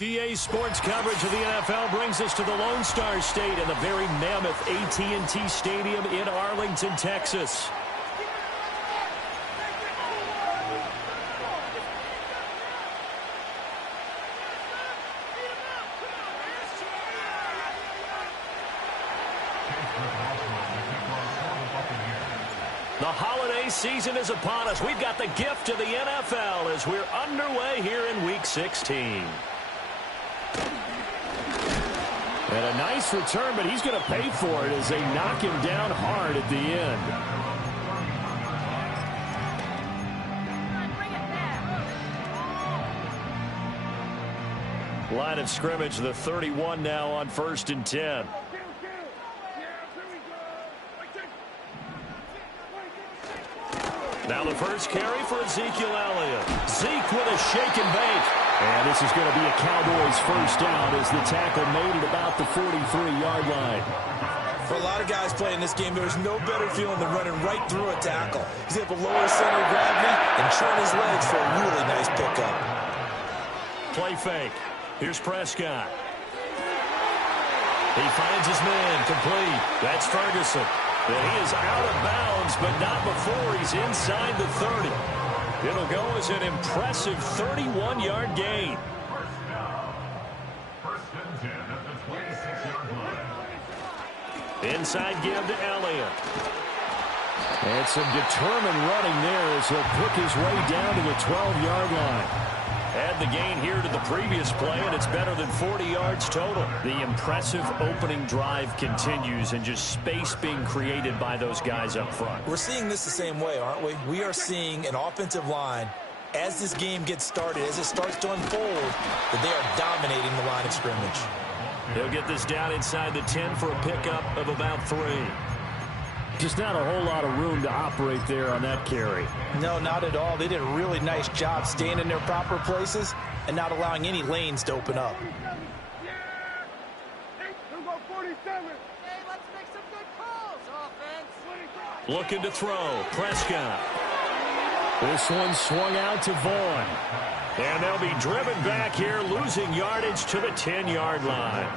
EA Sports coverage of the NFL brings us to the Lone Star State and the very mammoth AT&T Stadium in Arlington, Texas. The holiday season is upon us. We've got the gift of the NFL as we're underway here in Week 16. And a nice return, but he's going to pay for it as they knock him down hard at the end. Line of scrimmage, the 31 now on 1st and 10. Now the first carry for Ezekiel Elliott. Zeke with a shake and bake. And this is going to be a Cowboys first down as the tackle made it about the 43-yard line. For a lot of guys playing this game, there's no better feeling than running right through a tackle. He's able to lower his center of gravity and turn his legs for a really nice pickup. Play fake. Here's Prescott. He finds his man complete. That's Ferguson. And he is out of bounds, but not before he's inside the 30. It'll go as an impressive 31-yard gain. Inside give to Elliott. And some determined running there as he'll pick his way down to the 12-yard line. Add the gain here to the previous play, and it's better than 40 yards total. The impressive opening drive continues, and just space being created by those guys up front. We're seeing this the same way, aren't we? We are seeing an offensive line, as this game gets started, as it starts to unfold, that they are dominating the line of scrimmage. He'll get this down inside the 10 for a pickup of about 3. Just not a whole lot of room to operate there on that carry. No, not at all. They did a really nice job staying in their proper places and not allowing any lanes to open up. Looking to throw. Prescott. This one swung out to Vaughn. And they'll be driven back here, losing yardage to the 10-yard line.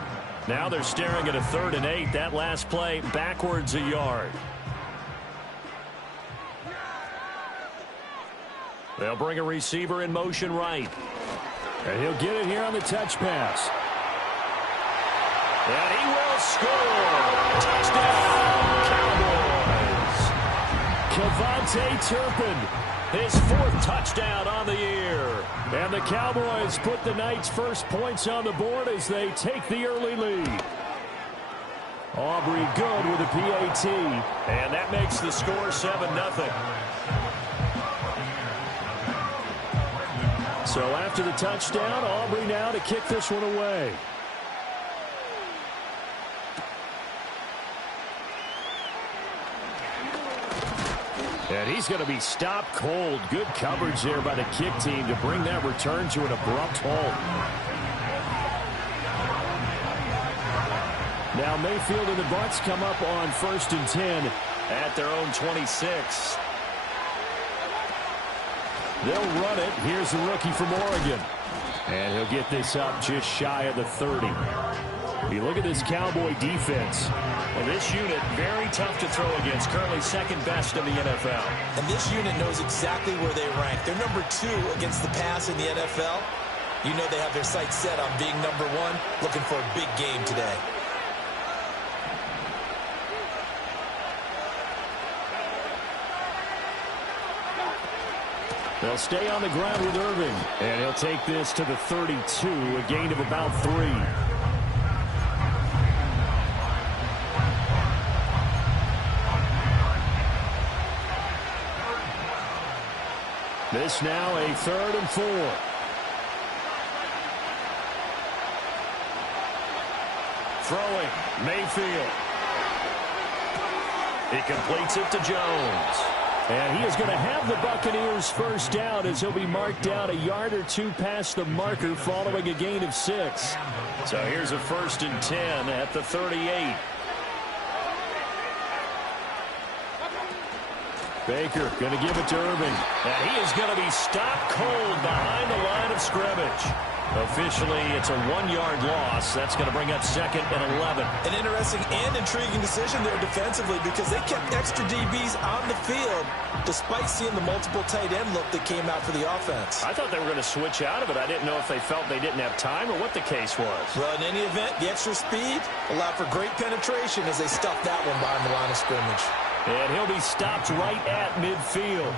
Now they're staring at a 3rd and 8. That last play backwards a yard. They'll bring a receiver in motion right. And he'll get it here on the touch pass. And he will score. Touchdown, Cowboys. Kevontae Turpin, his 4th touchdown on the year. And the Cowboys put the night's first points on the board as they take the early lead. Aubrey good with a PAT. And that makes the score 7-0. So after the touchdown, Aubrey now to kick this one away. And he's going to be stopped cold. Good coverage there by the kick team to bring that return to an abrupt halt. Now Mayfield and the Bucs come up on 1st and 10 at their own 26. They'll run it. Here's the rookie from Oregon. And he'll get this up just shy of the 30. You look at this Cowboy defense. Well, this unit, very tough to throw against. Currently 2nd best in the NFL. And this unit knows exactly where they rank. They're number 2 against the pass in the NFL. You know they have their sights set on being number 1, looking for a big game today. They'll stay on the ground with Irving. And he'll take this to the 32, a gain of about 3. This now a 3rd and 4. Throwing, Mayfield. He completes it to Jones. And he is going to have the Buccaneers first down as he'll be marked down a yard or 2 past the marker following a gain of 6. So here's a 1st and 10 at the 38. Baker going to give it to Irving. And he is going to be stopped cold behind the line of scrimmage. Officially, it's a 1-yard loss. That's going to bring up 2nd and 11. An interesting and intriguing decision there defensively because they kept extra DBs on the field despite seeing the multiple tight end look that came out for the offense. I thought they were going to switch out of it. I didn't know if they felt they didn't have time or what the case was. Well, in any event, the extra speed allowed for great penetration as they stuffed that one behind the line of scrimmage. And he'll be stopped right at midfield.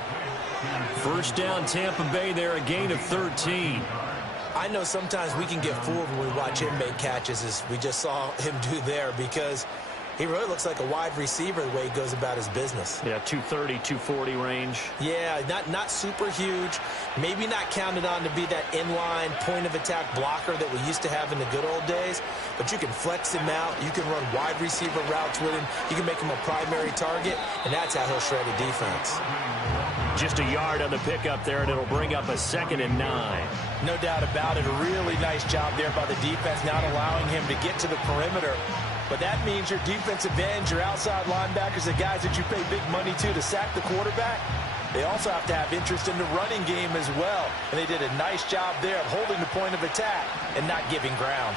First down, Tampa Bay there, a gain of 13. I know sometimes we can get fooled when we watch him make catches, as we just saw him do there, because he really looks like a wide receiver the way he goes about his business. Yeah, 230, 240 range. Yeah, not super huge. Maybe not counted on to be that inline point-of-attack blocker that we used to have in the good old days, but you can flex him out. You can run wide receiver routes with him. You can make him a primary target, and that's how he'll shred a defense. Just a yard on the pickup there, and it'll bring up a 2nd and 9. No doubt about it. A really nice job there by the defense, not allowing him to get to the perimeter. But that means your defensive ends, your outside linebackers, the guys that you pay big money to sack the quarterback, they also have to have interest in the running game as well. And they did a nice job there of holding the point of attack and not giving ground.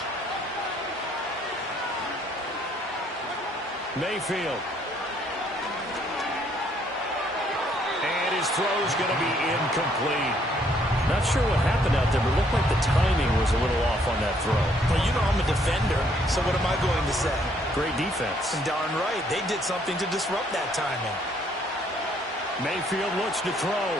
Mayfield. And his throw's going to be incomplete. Not sure what happened out there, but it looked like the timing was a little off on that throw. Well, you know I'm a defender, so what am I going to say? Great defense. And darn right, they did something to disrupt that timing. Mayfield looks to throw.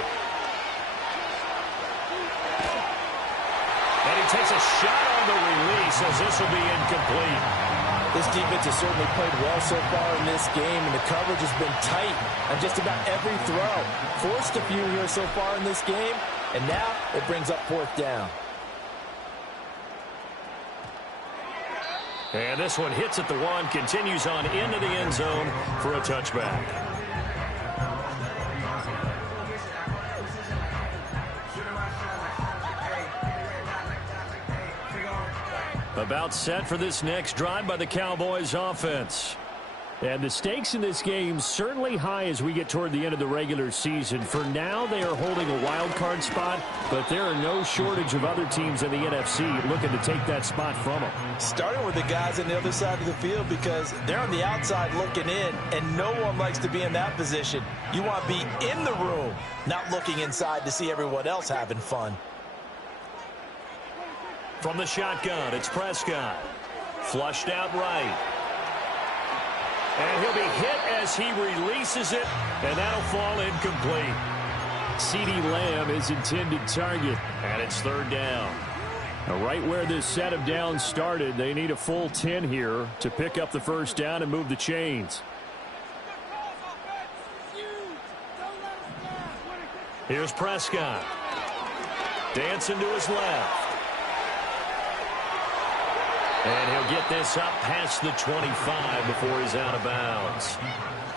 And he takes a shot on the release as this will be incomplete. This defense has certainly played well so far in this game, and the coverage has been tight on just about every throw. Forced a few here so far in this game, and now it brings up 4th down. And this one hits at the 1, continues on into the end zone for a touchback. About set for this next drive by the Cowboys offense. And the stakes in this game certainly high as we get toward the end of the regular season. For now, they are holding a wild card spot, but there are no shortage of other teams in the NFC looking to take that spot from them. Starting with the guys on the other side of the field because they're on the outside looking in, and no one likes to be in that position. You want to be in the room, not looking inside to see everyone else having fun. From the shotgun, it's Prescott. Flushed out right. And he'll be hit as he releases it, and that'll fall incomplete. CeeDee Lamb is intended target, and it's 3rd down. Now, right where this set of downs started, they need a full 10 here to pick up the first down and move the chains. Here's Prescott. Dancing to his left. And he'll get this up past the 25 before he's out of bounds.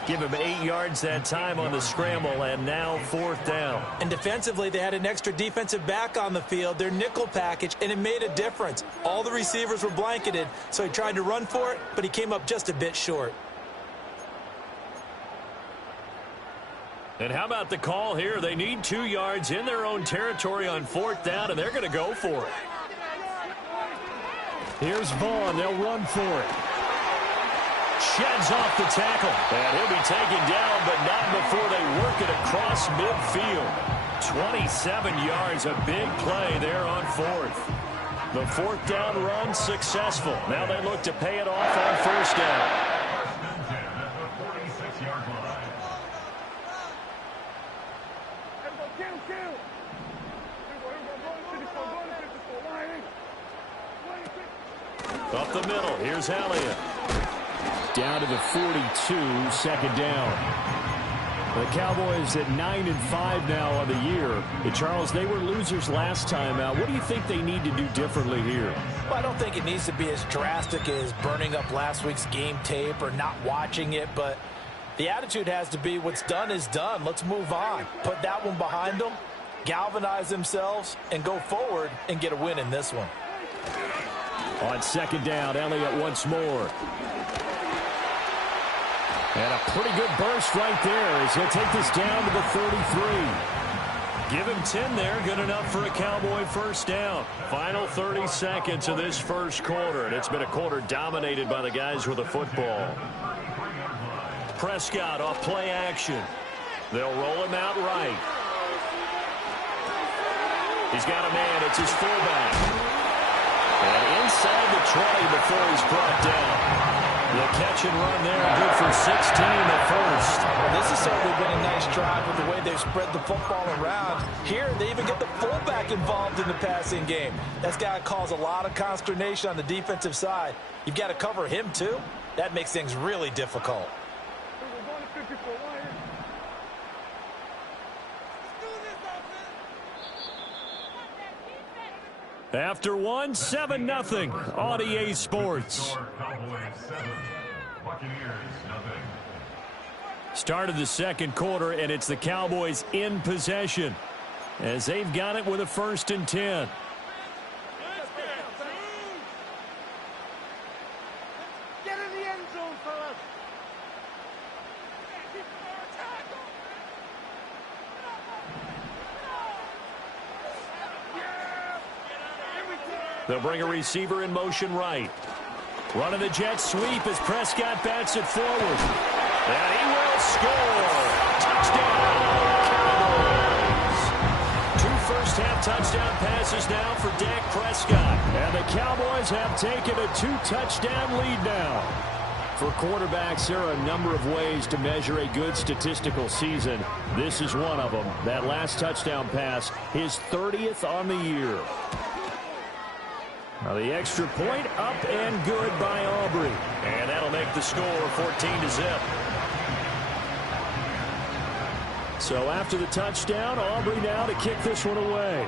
Give him 8 yards that time on the scramble, and now 4th down. And defensively, they had an extra defensive back on the field, their nickel package, and it made a difference. All the receivers were blanketed, so he tried to run for it, but he came up just a bit short. And how about the call here? They need 2 yards in their own territory on 4th down, and they're going to go for it. Here's Vaughn. They'll run for it. Sheds off the tackle. And he'll be taken down, but not before they work it across midfield. 27 yards, a big play there on 4th. The 4th down run successful. Now they look to pay it off on 1st down. Up the middle, here's Elliott. Down to the 42, 2nd down. The Cowboys at 9-5 now on the year. And Charles, they were losers last time out. What do you think they need to do differently here? Well, I don't think it needs to be as drastic as burning up last week's game tape or not watching it, but the attitude has to be what's done is done. Let's move on. Put that one behind them, galvanize themselves, and go forward and get a win in this one. On 2nd down, Elliott once more. And a pretty good burst right there as he'll take this down to the 33. Give him 10 there. Good enough for a Cowboy first down. Final 30 seconds of this first quarter, and it's been a quarter dominated by the guys with the football. Prescott off play action. They'll roll him out right. He's got a man. It's his fullback. And inside the 20 before he's brought down. The catch and run there, good for 16 the first. Well, this has certainly been a nice drive with the way they've spread the football around. Here, they even get the fullback involved in the passing game. That's got to cause a lot of consternation on the defensive side. You've got to cover him, too. That makes things really difficult. After one, 7-0 on EA Sports. Started the second quarter, and it's the Cowboys in possession as they've got it with a 1st and 10. Get in the end zone, fellas. They'll bring a receiver in motion right. Running the jet sweep as Prescott bats it forward. And he will score. Touchdown, Cowboys. 2 first-half touchdown passes now for Dak Prescott. And the Cowboys have taken a 2-touchdown lead now. For quarterbacks, there are a number of ways to measure a good statistical season. This is one of them. That last touchdown pass, his 30th on the year. Now the extra point up and good by Aubrey. And that'll make the score 14-0. So after the touchdown, Aubrey now to kick this one away.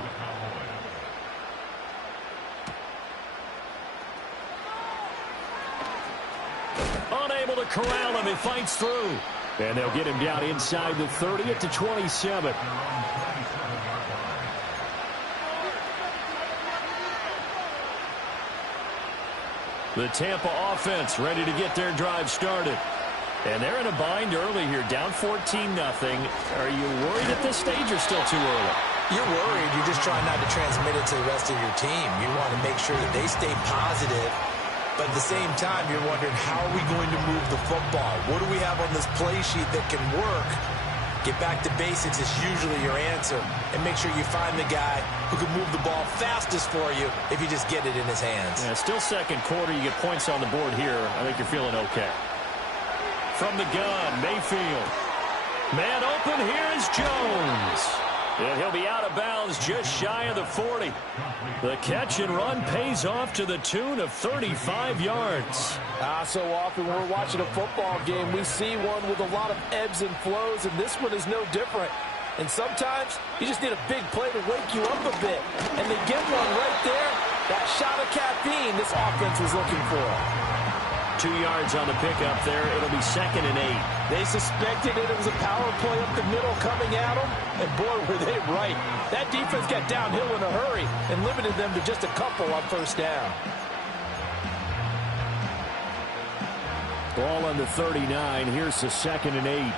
Unable to corral him. He fights through. And they'll get him down inside the 30 at the 27. The Tampa offense ready to get their drive started. And they're in a bind early here, down 14-0. Are you worried at this stage or still too early? You're worried. You're just trying not to transmit it to the rest of your team. You want to make sure that they stay positive. But at the same time, you're wondering, how are we going to move the football? What do we have on this play sheet that can work? Get back to basics is usually your answer. And make sure you find the guy who can move the ball fastest for you if you just get it in his hands. Yeah, still second quarter. You get points on the board here. I think you're feeling okay. From the gun, Mayfield. Man open, here's Jones. And he'll be out of bounds just shy of the 40. The catch and run pays off to the tune of 35 yards. So often when we're watching a football game, we see one with a lot of ebbs and flows, and this one is no different. And sometimes you just need a big play to wake you up a bit. And they get one right there. That shot of caffeine this offense was looking for. 2 yards on the pickup there. It'll be 2nd and 8. They suspected it was a power play up the middle coming at them, and boy, were they right. That defense got downhill in a hurry and limited them to just a couple on first down. Ball on the 39. Here's the 2nd and 8.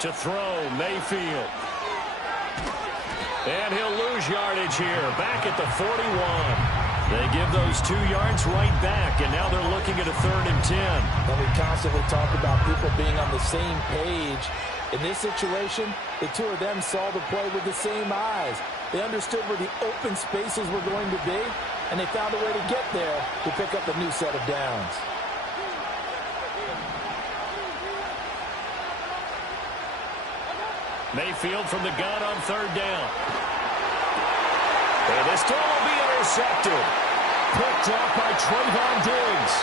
To throw, Mayfield. And he'll lose yardage here. Back at the 41. They give those 2 yards right back, and now they're looking at a 3rd and 10. And we constantly talk about people being on the same page. In this situation, the two of them saw the play with the same eyes. They understood where the open spaces were going to be, and they found a way to get there to pick up a new set of downs. Mayfield from the gun on 3rd down. And this throw will be intercepted. Picked off by Trayvon Diggs.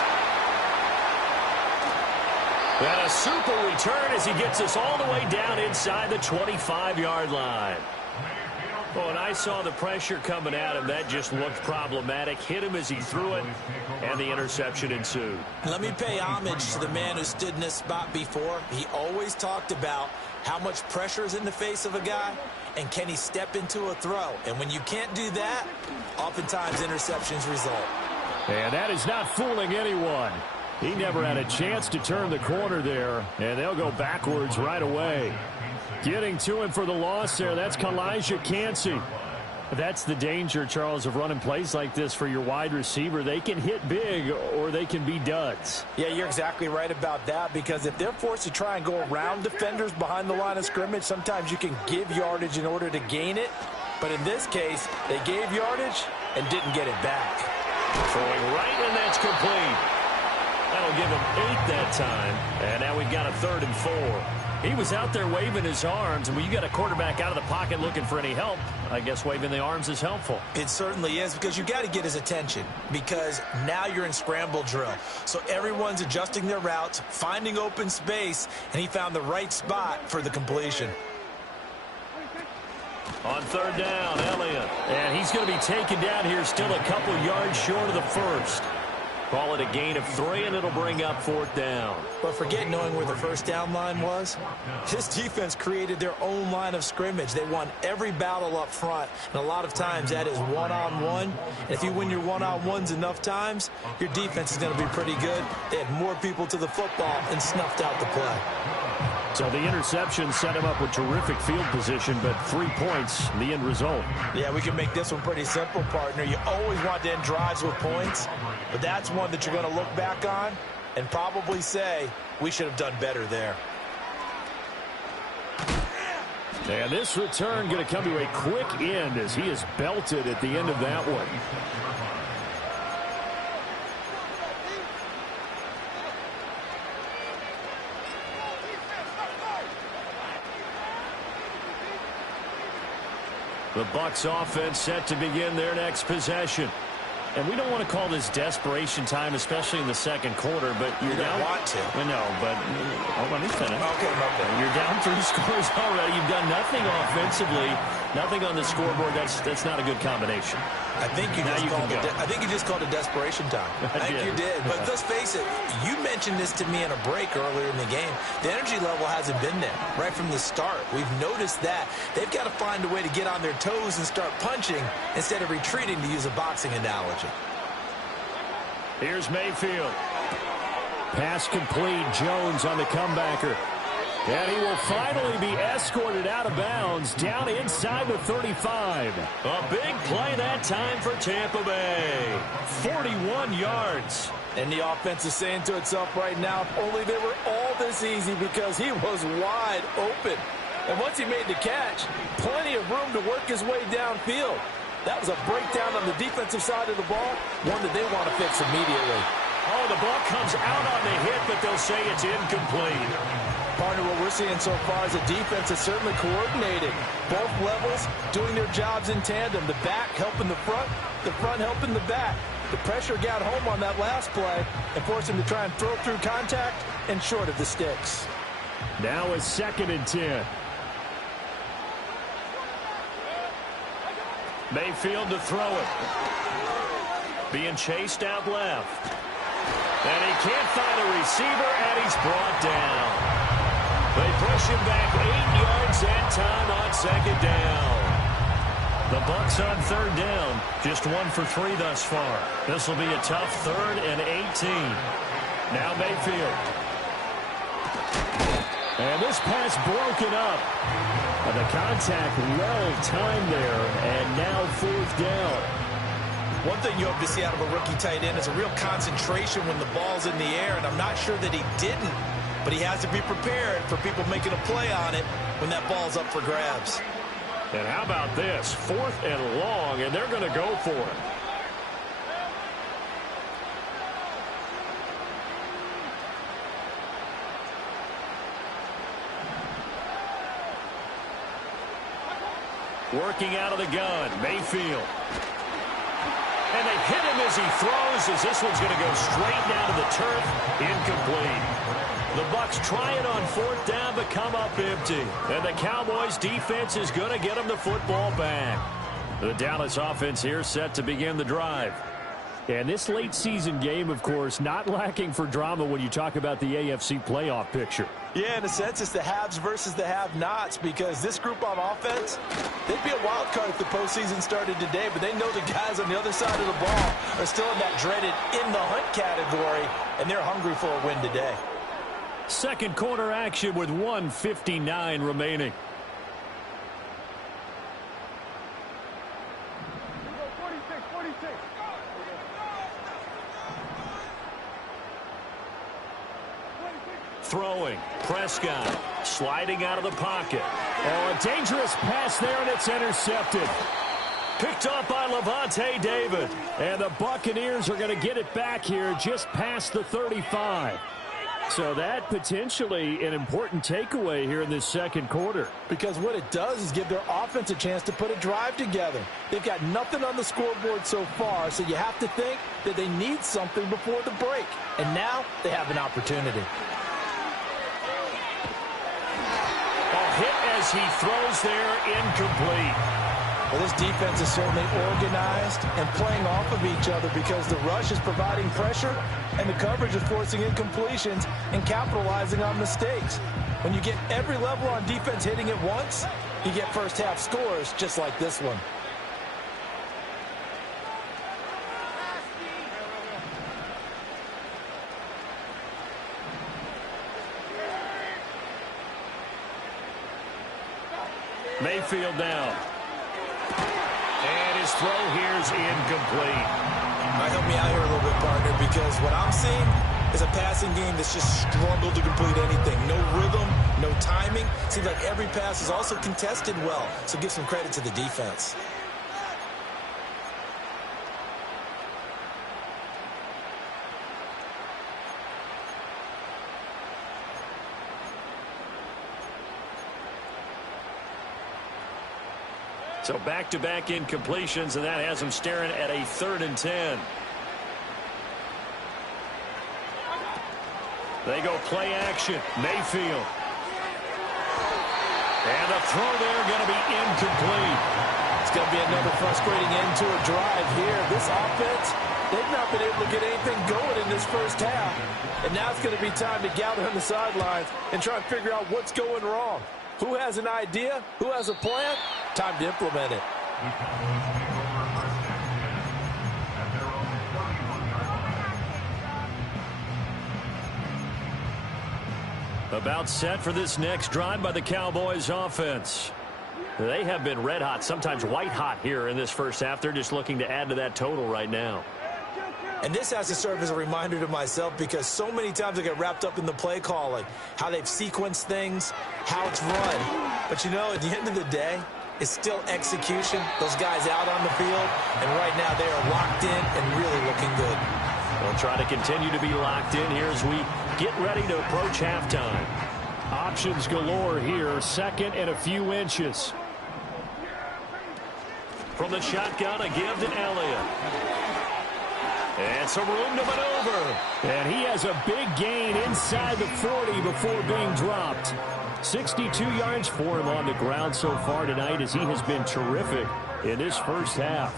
And a super return as he gets us all the way down inside the 25-yard line. Oh, and I saw the pressure coming at him. That just looked problematic. Hit him as he threw it, and the interception ensued. Let me pay homage to the man who stood in this spot before. He always talked about how much pressure is in the face of a guy, and can he step into a throw. And when you can't do that, oftentimes interceptions result. And that is not fooling anyone. He never had a chance to turn the corner there, and they'll go backwards right away. Getting to him for the loss there, that's Kalijah Cansey. That's the danger, Charles, of running plays like this for your wide receiver. They can hit big or they can be duds. Yeah, you're exactly right about that, because if they're forced to try and go around defenders behind the line of scrimmage, sometimes you can give yardage in order to gain it. But in this case, they gave yardage and didn't get it back. Throwing right, and that's complete. That'll give him 8 that time. And now we've got a 3rd and 4. He was out there waving his arms, and when you got a quarterback out of the pocket looking for any help, I guess waving the arms is helpful. It certainly is, because you got to get his attention, because now you're in scramble drill. So everyone's adjusting their routes, finding open space, and he found the right spot for the completion. On 3rd down, Elliott. And he's going to be taken down here, still a couple yards short of the first. Call it a gain of 3, and it'll bring up 4th down. But forget knowing where the first down line was. This defense created their own line of scrimmage. They won every battle up front, and a lot of times that is one-on-one. And if you win your one-on-ones enough times, your defense is going to be pretty good. They had more people to the football and snuffed out the play. So the interception set him up with terrific field position, but 3 points, the end result. Yeah, we can make this one pretty simple, partner. You always want to end drives with points, but that's one that you're going to look back on and probably say, we should have done better there. And this return going to come to a quick end as he is belted at the end of that one. The Bucs offense set to begin their next possession. And we don't want to call this desperation time, especially in the second quarter, but you're down. You don't want to. I know, but let me finish. Okay. You're down 3 scores already. You've done nothing offensively, nothing on the scoreboard. That's not a good combination. I think you just called it desperation time. I think you did. But let's face it, you mentioned this to me in a break earlier in the game. The energy level hasn't been there right from the start. We've noticed that. They've got to find a way to get on their toes and start punching instead of retreating, to use a boxing analogy. Here's Mayfield. Pass complete. Jones on the comebacker. And he will finally be escorted out of bounds down inside the 35. A big play that time for Tampa Bay. 41 yards. And the offense is saying to itself right now, if only they were all this easy, because he was wide open. And once he made the catch, plenty of room to work his way downfield. That was a breakdown on the defensive side of the ball, one that they want to fix immediately. Oh, the ball comes out on the hit, but they'll say it's incomplete. Partner, what we're seeing so far is a defense that's certainly coordinated. Both levels doing their jobs in tandem. The back helping the front helping the back. The pressure got home on that last play and forced him to try and throw through contact and short of the sticks. Now a 2nd and 10. Mayfield to throw it. Being chased out left. And he can't find a receiver, and he's brought down. They push him back 8 yards that time on 2nd down. The Bucs on 3rd down. Just 1 for 3 thus far. This will be a tough 3rd and 18. Now Mayfield. And this pass broken up. And the contact well timed there, and now 4th down. One thing you hope to see out of a rookie tight end is a real concentration when the ball's in the air, and I'm not sure that he didn't, but he has to be prepared for people making a play on it when that ball's up for grabs. And how about this? 4th and long, and they're going to go for it. Working out of the gun, Mayfield. And And they hit him as he throws, as this one's going to go straight down to the turf. Incomplete. The Bucs try it on 4th down, but come up empty. And the Cowboys defense is going to get them the football back. The Dallas offense here set to begin the drive. And this late season game, of course, not lacking for drama when you talk about the AFC playoff picture. Yeah, in a sense, it's the haves versus the have-nots, because this group on offense, they'd be a wild card if the postseason started today, but they know the guys on the other side of the ball are still in that dreaded in-the-hunt category, and they're hungry for a win today. Second quarter action with 1:59 remaining. Throwing. Prescott sliding out of the pocket. Oh, a dangerous pass there, and it's intercepted. Picked up by Levante David. And the Buccaneers are going to get it back here just past the 35. So that potentially an important takeaway here in this second quarter. Because what it does is give their offense a chance to put a drive together. They've got nothing on the scoreboard so far, so you have to think that they need something before the break. And now they have an opportunity. Hit as he throws there, incomplete. Well, this defense is certainly organized and playing off of each other, because the rush is providing pressure and the coverage is forcing incompletions and capitalizing on mistakes. When you get every level on defense hitting at once, you get first half scores just like this one. Mayfield down. And his throw here is incomplete. Help me out here a little bit, partner, because what I'm seeing is a passing game that's just struggled to complete anything. No rhythm, no timing. Seems like every pass is also contested well, so give some credit to the defense. So back-to-back incompletions, and that has them staring at a 3rd and 10. They go play action. Mayfield. And the throw there going to be incomplete. It's going to be another frustrating end to a drive here. This offense, they've not been able to get anything going in this first half. And now it's going to be time to gather on the sidelines and try and figure out what's going wrong. Who has an idea? Who has a plan? Time to implement it. About set for this next drive by the Cowboys offense. They have been red hot, sometimes white hot here in this first half. They're just looking to add to that total right now. And this has to serve as a reminder to myself, because so many times I get wrapped up in the play calling, how they've sequenced things, how it's run. But, you know, at the end of the day, it's still execution. Those guys out on the field, and right now they are locked in and really looking good. We'll try to continue to be locked in here as we get ready to approach halftime. Options galore here, second and a few inches. From the shotgun, a give to Elliott. And some room to maneuver. And he has a big gain inside the 40 before being dropped. 62 yards for him on the ground so far tonight, as he has been terrific in this first half.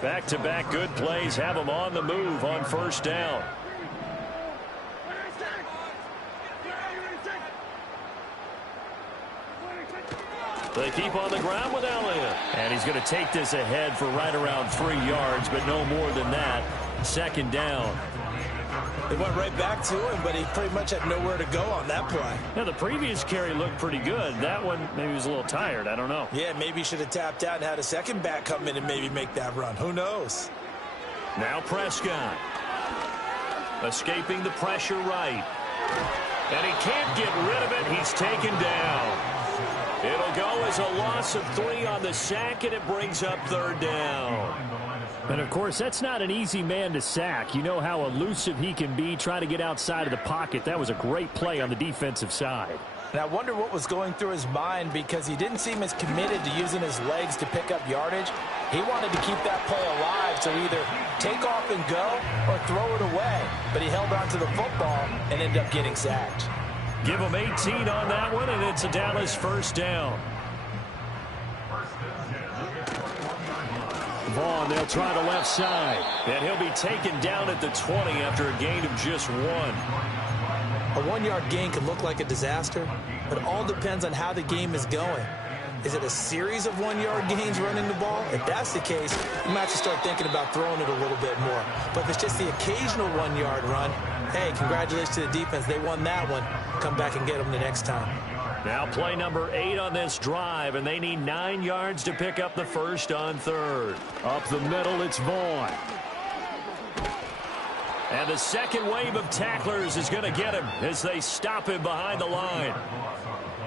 Back-to-back good plays have him on the move on first down. They keep on the ground with Elliott. And he's going to take this ahead for right around 3 yards, but no more than that. Second down. They went right back to him, but he pretty much had nowhere to go on that play. Now, the previous carry looked pretty good. That one, maybe he was a little tired. I don't know. Yeah, maybe he should have tapped out and had a second back come in and maybe make that run. Who knows? Now Prescott. Escaping the pressure right. And he can't get rid of it. He's taken down. It'll go as a loss of 3 on the sack, and it brings up 3rd down. And, of course, that's not an easy man to sack. You know how elusive he can be trying to get outside of the pocket. That was a great play on the defensive side. And I wonder what was going through his mind, because he didn't seem as committed to using his legs to pick up yardage. He wanted to keep that play alive, so either take off and go or throw it away. But he held on to the football and ended up getting sacked. Give him 18 on that one, and it's a Dallas first down. Vaughn, they'll try the left side. And he'll be taken down at the 20 after a gain of just 1. A 1-yard gain can look like a disaster, but it all depends on how the game is going. Is it a series of 1-yard gains running the ball? If that's the case, you might have to start thinking about throwing it a little bit more. But if it's just the occasional 1-yard run, hey, congratulations to the defense. They won that one. Come back and get them the next time. Now play number 8 on this drive, and they need 9 yards to pick up the first on 3rd. Up the middle, it's Vaughn. And the second wave of tacklers is going to get him as they stop him behind the line.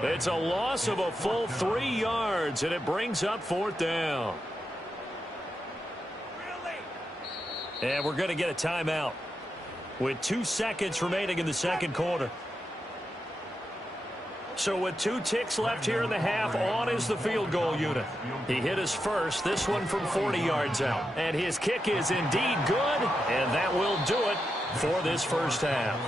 It's a loss of a full 3 yards, and it brings up 4th down. And we're going to get a timeout with 2 seconds remaining in the second quarter. So with 2 ticks left here in the half, on is the field goal unit. He hit his first, this one from 40 yards out. And his kick is indeed good, and that will do it for this first half.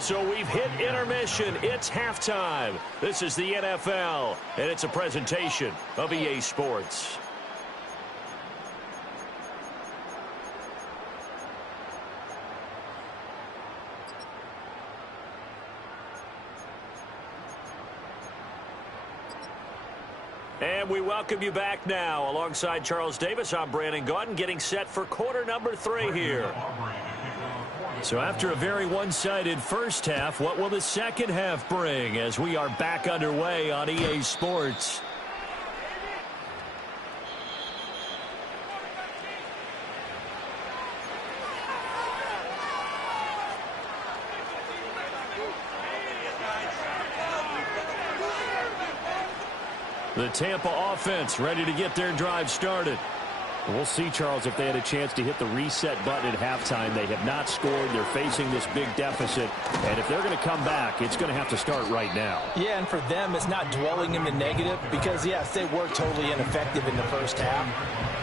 So we've hit intermission. It's halftime. This is the NFL, and it's a presentation of EA Sports. And we welcome you back now. Alongside Charles Davis, I'm Brandon Gaudin, getting set for quarter number 3 here. So after a very one-sided first half, what will the second half bring as we are back underway on EA Sports? The Tampa offense ready to get their drive started. We'll see, Charles, if they had a chance to hit the reset button at halftime. They have not scored. They're facing this big deficit. And if they're going to come back, it's going to have to start right now. Yeah, and for them, it's not dwelling in the negative because, yes, they were totally ineffective in the first half.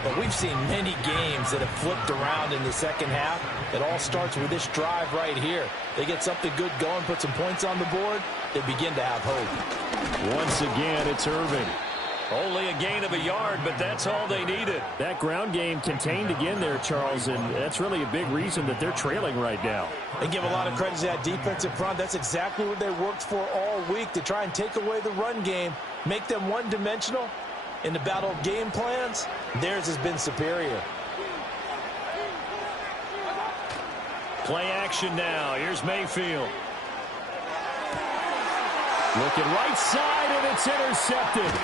But we've seen many games that have flipped around in the second half. It all starts with this drive right here. They get something good going, put some points on the board, they begin to have hope. Once again, it's Irving. Only a gain of a yard, but that's all they needed. That ground game contained again there, Charles, and that's really a big reason that they're trailing right now. They give a lot of credit to that defensive front. That's exactly what they worked for all week, to try and take away the run game, make them one-dimensional. In the battle of game plans, theirs has been superior. Play action now. Here's Mayfield. Looking right side, and it's intercepted.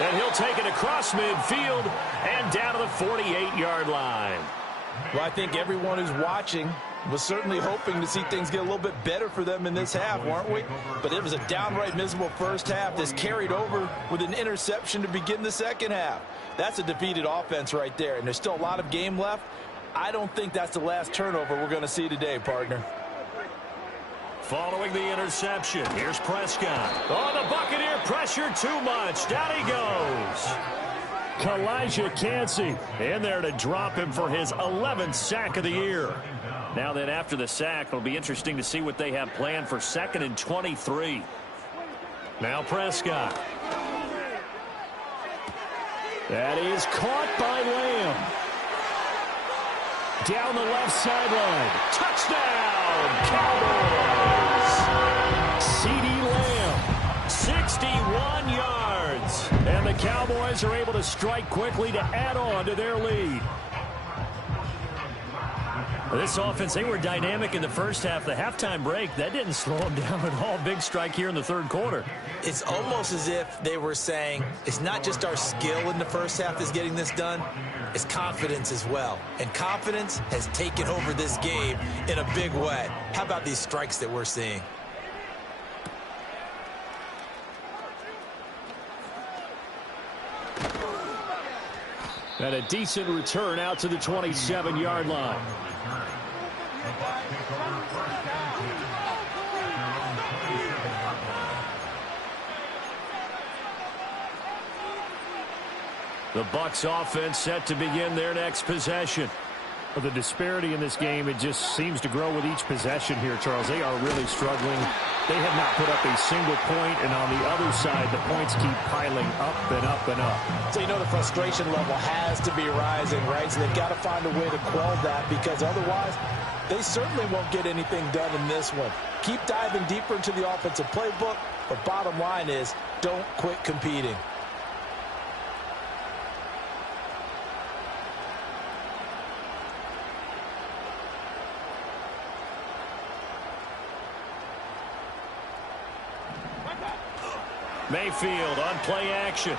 And he'll take it across midfield and down to the 48-yard line. Well, I think everyone who's watching was certainly hoping to see things get a little bit better for them in this half, weren't we? But it was a downright miserable first half. This carried over with an interception to begin the second half. That's a defeated offense right there, and there's still a lot of game left. I don't think that's the last turnover we're going to see today, partner. Following the interception, here's Prescott. Oh, the Buccaneer pressure too much. Down he goes. Kalijah Kancey in there to drop him for his 11th sack of the year. Now then, after the sack, it'll be interesting to see what they have planned for 2nd and 23. Now Prescott. That is caught by Lamb. Down the left sideline. Touchdown, Cowboys. CeeDee Lamb, 61 yards. And the Cowboys are able to strike quickly to add on to their lead. This offense, they were dynamic in the first half. The halftime break, that didn't slow them down at all. Big strike here in the third quarter. It's almost as if they were saying, it's not just our skill in the first half that's getting this done, it's confidence as well. And confidence has taken over this game in a big way. How about these strikes that we're seeing? And a decent return out to the 27-yard line. The Bucs offense set to begin their next possession. The disparity in this game, it just seems to grow with each possession here, Charles. They are really struggling. They have not put up a single point, and on the other side, the points keep piling up and up and up. So you know the frustration level has to be rising, right? So they've got to find a way to quell that, because otherwise they certainly won't get anything done in this one. Keep diving deeper into the offensive playbook, but bottom line is don't quit competing. Mayfield on play action.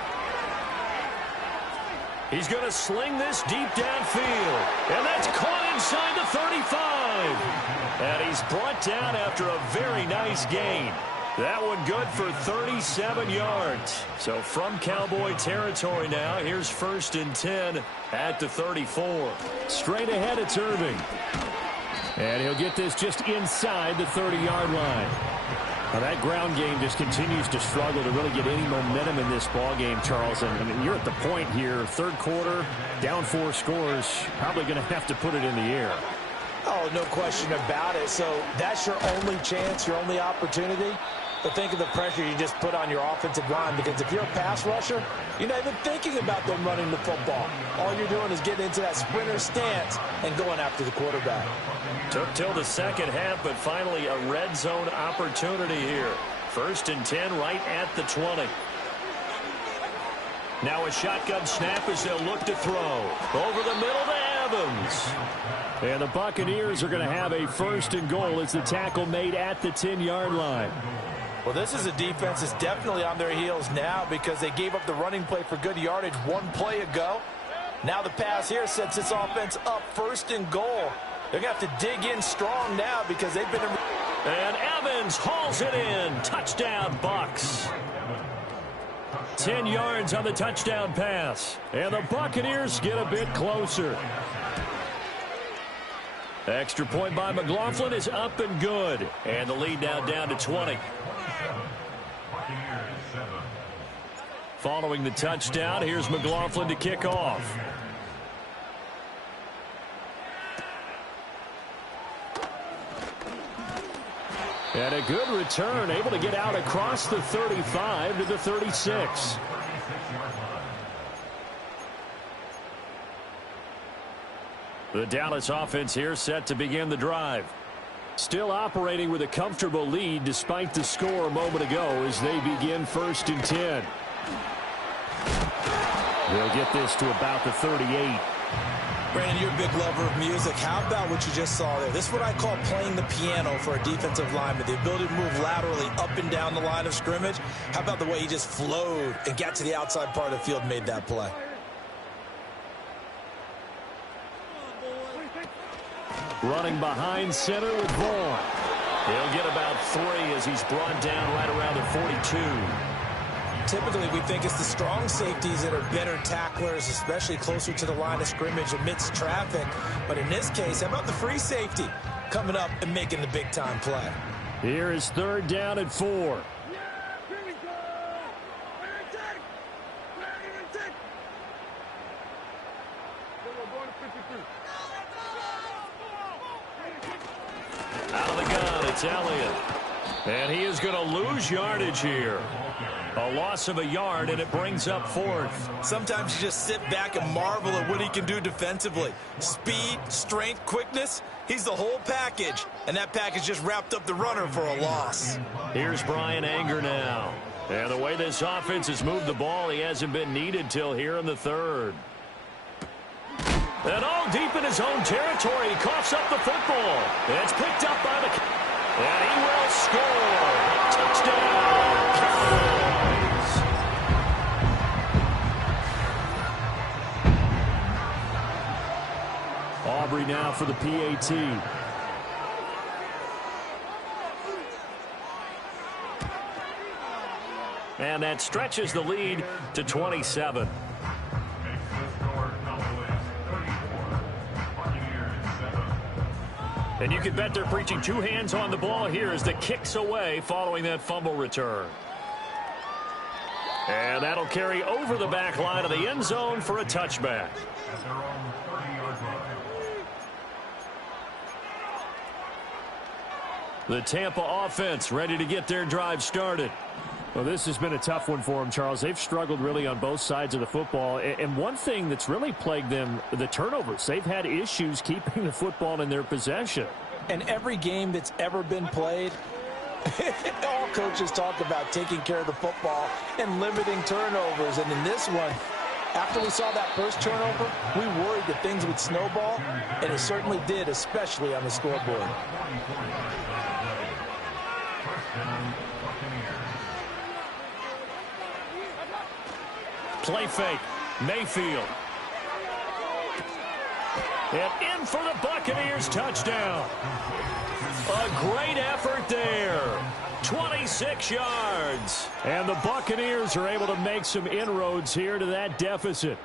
He's going to sling this deep downfield. And that's caught inside the 35. And he's brought down after a very nice gain. That one good for 37 yards. So from Cowboy territory now, here's 1st and 10 at the 34. Straight ahead, it's Irving. And he'll get this just inside the 30-yard line. Now that ground game just continues to struggle to really get any momentum in this ball game, Charles. And I mean, you're at the point here, third quarter, down 4 scores, probably going to have to put it in the air. Oh, no question about it. So that's your only chance, your only opportunity. But think of the pressure you just put on your offensive line, because if you're a pass rusher, you're not even thinking about them running the football. All you're doing is getting into that sprinter stance and going after the quarterback. Took till the second half, but finally a red zone opportunity here. 1st and 10 right at the 20. Now a shotgun snap as they'll look to throw. Over the middle to Evans. And the Buccaneers are going to have a 1st and goal as the tackle made at the 10-yard line. Well, this is a defense that's definitely on their heels now, because they gave up the running play for good yardage one play ago. Now the pass here sets this offense up 1st and goal. They're going to have to dig in strong now, because they've been... And Evans hauls it in. Touchdown, Bucs. 10 yards on the touchdown pass. And the Buccaneers get a bit closer. Extra point by McLaughlin is up and good. And the lead now down to 20. Following the touchdown, here's McLaughlin to kick off. And a good return, able to get out across the 35 to the 36. The Dallas offense here set to begin the drive. Still operating with a comfortable lead despite the score a moment ago as they begin 1st and 10. They'll get this to about the 38. Brandon, you're a big lover of music. How about what you just saw there? This is what I call playing the piano for a defensive lineman. The ability to move laterally up and down the line of scrimmage. How about the way he just flowed and got to the outside part of the field and made that play? Running behind center with Vaughn. He'll get about 3 as he's brought down right around the 42. Typically, we think it's the strong safeties that are better tacklers, especially closer to the line of scrimmage amidst traffic. But in this case, how about the free safety coming up and making the big-time play? Here is 3rd down and 4. Out of the gun, it's Elliott. And he is going to lose yardage here. A loss of a yard, and it brings up 4th. Sometimes you just sit back and marvel at what he can do defensively. Speed, strength, quickness, he's the whole package. And that package just wrapped up the runner for a loss. Here's Brian Anger now. And the way this offense has moved the ball, he hasn't been needed till here in the 3rd. And all deep in his own territory, he coughs up the football. It's picked up by the... And he will score. Touchdown, Cowboys. Aubrey now for the PAT. And that stretches the lead to 27. And you can bet they're preaching 2 hands on the ball here as the kick's away following that fumble return. And that'll carry over the back line of the end zone for a touchback. The Tampa offense ready to get their drive started. Well, this has been a tough one for them, Charles. They've struggled really on both sides of the football. And one thing that's really plagued them, the turnovers. They've had issues keeping the football in their possession. And every game that's ever been played, all coaches talk about taking care of the football and limiting turnovers. And in this one, after we saw that first turnover, we worried that things would snowball, and it certainly did, especially on the scoreboard. Play fake. Mayfield. And in for the Buccaneers touchdown. A great effort there. 26 yards. And the Buccaneers are able to make some inroads here to that deficit.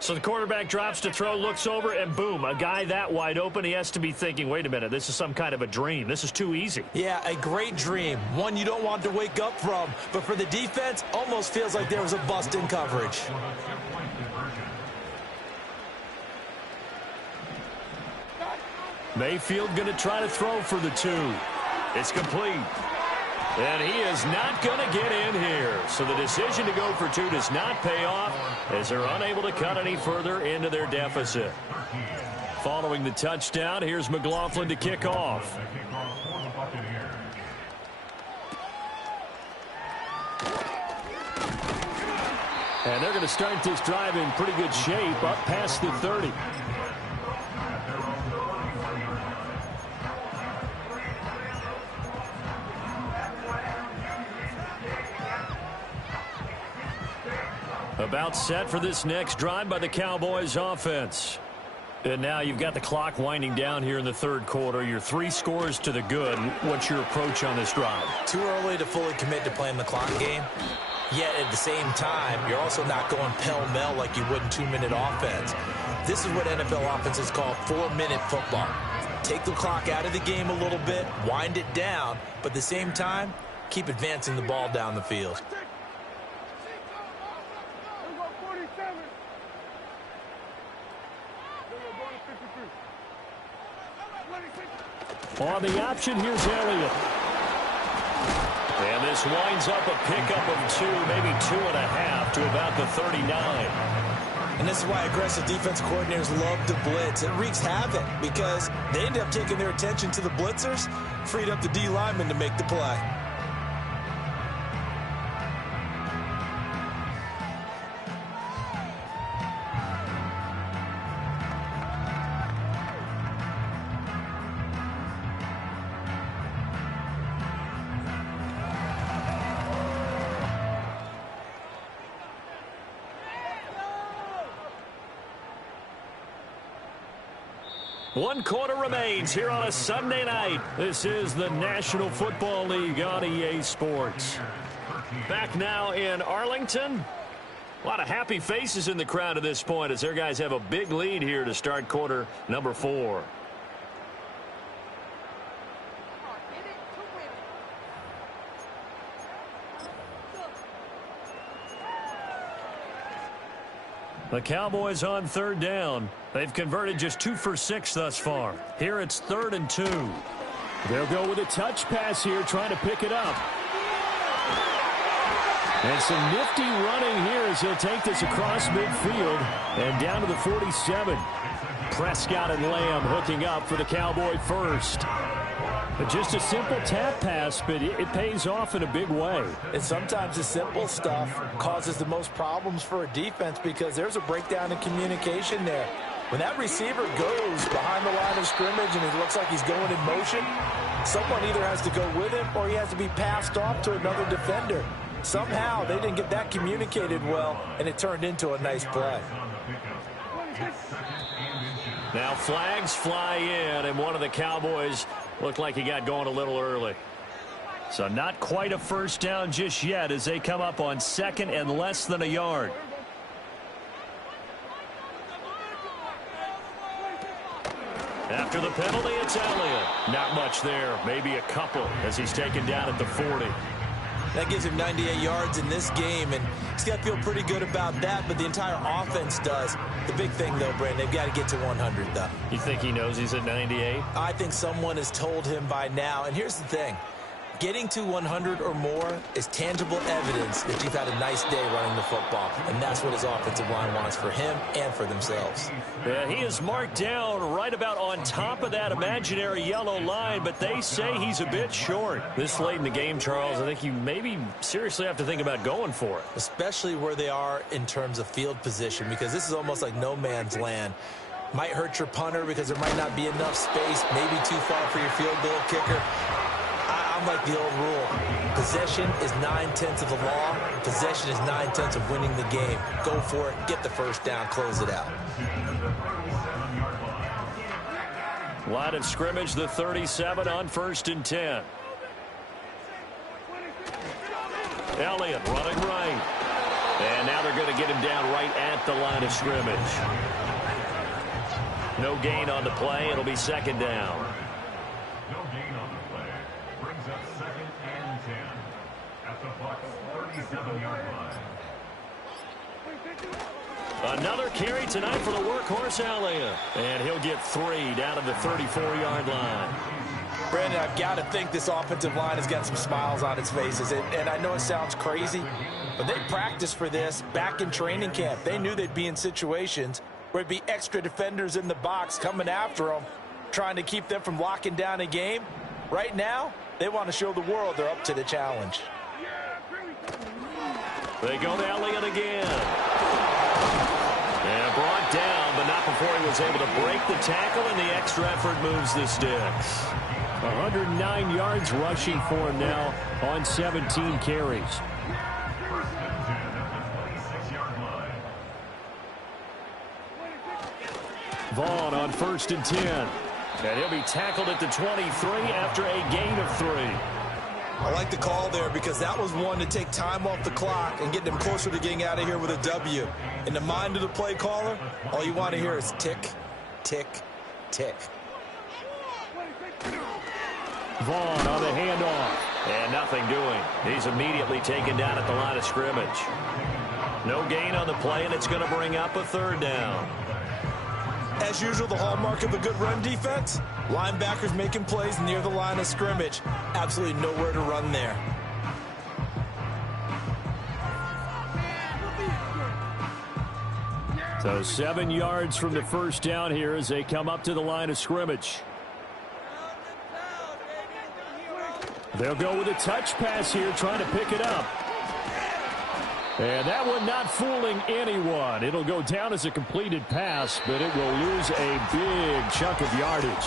So the quarterback drops to throw, looks over, and boom, a guy that wide open, he has to be thinking, wait a minute, this is some kind of a dream. This is too easy. Yeah, a great dream. One you don't want to wake up from. But for the defense, almost feels like there was a bust in coverage. Mayfield going to try to throw for the 2. It's complete. And he is not going to get in here. So the decision to go for 2 does not pay off as they're unable to cut any further into their deficit. Following the touchdown, here's McLaughlin to kick off. And they're going to start this drive in pretty good shape up past the 30. About set for this next drive by the Cowboys offense. And now you've got the clock winding down here in the third quarter. Your 3 scores to the good. What's your approach on this drive? Too early to fully commit to playing the clock game. Yet at the same time, you're also not going pell-mell like you would in 2-minute offense. This is what NFL offenses call 4-minute football. Take the clock out of the game a little bit, wind it down, but at the same time, keep advancing the ball down the field. On the option, here's Elliott. And this winds up a pickup of 2, maybe 2.5 to about the 39. And this is why aggressive defense coordinators love to blitz. It wreaks havoc because they end up taking their attention to the blitzers, freed up the D lineman to make the play. One quarter remains here on a Sunday night. This is the National Football League on EA Sports. Back now in Arlington. A lot of happy faces in the crowd at this point as their guys have a big lead here to start quarter number 4. The Cowboys on third down. They've converted just 2 for 6 thus far. Here it's 3rd and 2. They'll go with a touch pass here, trying to pick it up. And some nifty running here as he'll take this across midfield and down to the 47. Prescott and Lamb hooking up for the Cowboy first. But just a simple tap pass, but it pays off in a big way. And sometimes the simple stuff causes the most problems for a defense because there's a breakdown in communication there. When that receiver goes behind the line of scrimmage and it looks like he's going in motion, someone either has to go with him or he has to be passed off to another defender. Somehow they didn't get that communicated well, and it turned into a nice play. Now flags fly in, and one of the Cowboys looked like he got going a little early. So not quite a first down just yet as they come up on 2nd and less than a yard. After the penalty, it's Elliott. Not much there, maybe a couple as he's taken down at the 40. That gives him 98 yards in this game, and he's got to feel pretty good about that, but the entire offense does. The big thing, though, Brandon, they've got to get to 100, though. You think he knows he's at 98? I think someone has told him by now, and here's the thing. Getting to 100 or more is tangible evidence that you've had a nice day running the football, and that's what his offensive line wants for him and for themselves. Yeah, he is marked down right about on top of that imaginary yellow line, but they say he's a bit short. This late in the game, Charles, I think you maybe seriously have to think about going for it. Especially where they are in terms of field position, because this is almost like no man's land. Might hurt your punter because there might not be enough space, maybe too far for your field goal kicker. I'm like the old rule. Possession is 9/10 of the law. Possession is 9/10 of winning the game. Go for it. Get the first down. Close it out. Line of scrimmage, the 37 on 1st and 10. Elliott running right. And now they're going to get him down right at the line of scrimmage. No gain on the play. It'll be 2nd down. Another carry tonight for the workhorse Elliott. And he'll get 3 down to the 34-yard line. Brandon, I've got to think this offensive line has got some smiles on its faces. And I know it sounds crazy, but they practiced for this back in training camp. They knew they'd be in situations where there'd be extra defenders in the box coming after them, trying to keep them from locking down a game. Right now, they want to show the world they're up to the challenge. They go to Elliott again. And brought down, but not before he was able to break the tackle, and the extra effort moves the sticks. 109 yards rushing for him now on 17 carries. Vaughn on 1st and 10. And he'll be tackled at the 23 after a gain of 3. I like the call there because that was one to take time off the clock and get them closer to getting out of here with a W. In the mind of the play caller, all you want to hear is tick, tick, tick. Vaughn on the handoff. And nothing doing. He's immediately taken down at the line of scrimmage. No gain on the play, and it's going to bring up a 3rd down. As usual, the hallmark of a good run defense, linebackers making plays near the line of scrimmage. Absolutely nowhere to run there. So 7 yards from the first down here as they come up to the line of scrimmage. They'll go with a touch pass here, trying to pick it up. And that one not fooling anyone. It'll go down as a completed pass, but it will lose a big chunk of yardage.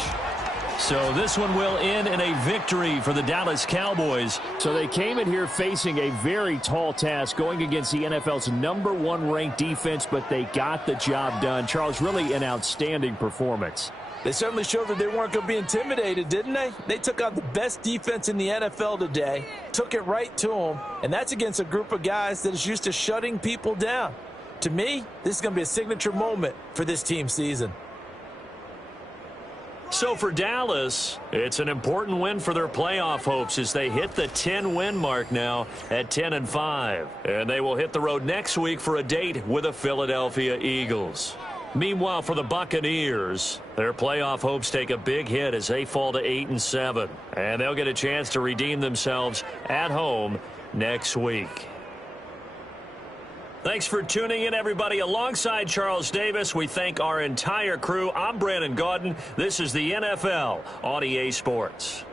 So this one will end in a victory for the Dallas Cowboys. So they came in here facing a very tall task, going against the NFL's #1 ranked defense, but they got the job done. Charles, really an outstanding performance. They certainly showed that they weren't going to be intimidated, didn't they? They took out the best defense in the NFL today, took it right to them, and that's against a group of guys that is used to shutting people down. To me, this is going to be a signature moment for this team season. So for Dallas, it's an important win for their playoff hopes as they hit the 10-win mark now at 10-5. And they will hit the road next week for a date with the Philadelphia Eagles. Meanwhile, for the Buccaneers, their playoff hopes take a big hit as they fall to 8-7. And they'll get a chance to redeem themselves at home next week. Thanks for tuning in, everybody. Alongside Charles Davis, we thank our entire crew. I'm Brandon Gaudin. This is the NFL on EA Sports.